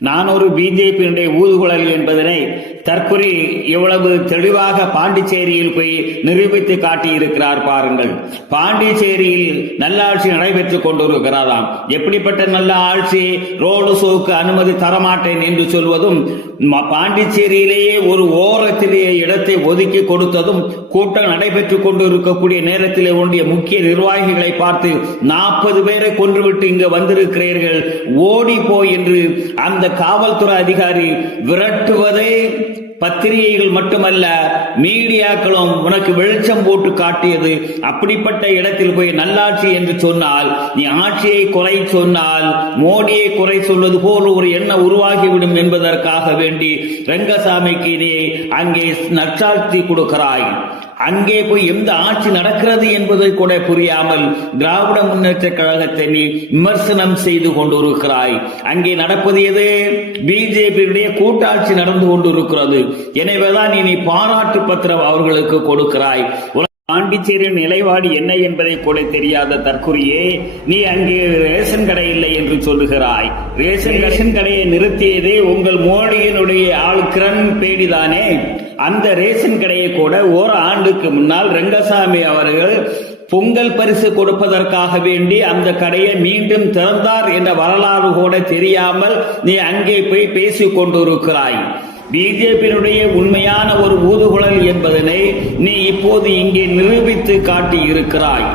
நான் ஒரு பிஜேபியினுடைய ஊதுகுழல் என்பதனை தற்கொலை எவ்வளவு தெளிவாக பாண்டிச்சேரியில் போய் நிரூபித்து காட்டியிருக்கிறார் பாருங்கள். பாண்டிச்சேரியில் நல்லாட்சி நடைபெற்றுக் கொண்டிருக்கிறாராம். எப்படிப்பட்ட நல்ல ஆட்சி? ரோடு ஷோக்கு அனுமதி தரமாட்டேன் என்று சொல்வதும், பாண்டிச்சேரியிலேயே ஒரு ஓரத்திலேயே இடத்தை ஒதுக்கி கொடுத்ததும், கூட்டம் நடைபெற்றுக் கொண்டிருக்கக்கூடிய நேரத்திலே ஒன்றிய முக்கிய நிர்வாகிகளை பார்த்து 40 பேரை கொன்றுவிட்டு இங்கு வந்திருக்கிறீர்கள், ஓடி போய் என்று அந்த காவல்துறை அதிகாரி விரட்டுவதை பத்திரிகைகள் மட்டுமல்ல மீடியாக்களும் உனக்கு வெளிச்சம் போட்டு காட்டியது. அப்படிப்பட்ட இடத்தில் போய் நல்லாட்சி என்று சொன்னால், நீ ஆட்சியை குறை சொன்னால் மோடியை குறை சொல்வது போல் ஒரு எண்ணம் உருவாகிவிடும் என்பதற்காக வேண்டி ரங்கசாமிக்கு நீ அங்கே நற்சாட்சி கொடுக்கிறாய். அங்கே போய் எந்த ஆட்சி நடக்கிறது என்பதை கூட புரியாமல் திராவிட முன்னேற்ற கழகத்தை நீ விமர்சனம் செய்து கொண்டிருக்கிறாய். அங்கே நடப்பது எது? பிஜேபியுடைய கூட்டாட்சி நடந்து கொண்டிருக்கிறது. எனவேதான் நீ பாராட்டு பத்திரம் அவர்களுக்கு கொடுக்கிறாய். பாண்டிச்சேரியின் நிலைப்பாடு என்ன என்பதை கூட தெரியாத தற்கொலையே, நீ அங்கே ரேஷன் கடை இல்லை என்று சொல்லுகிறாய். ரேஷன் கடையை நிறுத்தியதே உங்கள் மோடியினுடைய ஆள் கிரண் பேடிதானே. அந்த ரேஷன் கடையை கூட ஒரு ஆண்டுக்கு முன்னால் ரங்கசாமி அவர்கள் பொங்கல் பரிசு கொடுப்பதற்காக வேண்டி அந்த கடையை மீண்டும் திறந்தார் என்ற வரலாறு கூட தெரியாமல் நீ அங்கே போய் பேசிக் கொண்டிருக்கிறாய். பிஜேபியினுடைய உண்மையான ஒரு ஊதுகுழல் என்பதனை நீ இப்போது இங்கே நிரூபித்து காட்டி இருக்கிறாய்.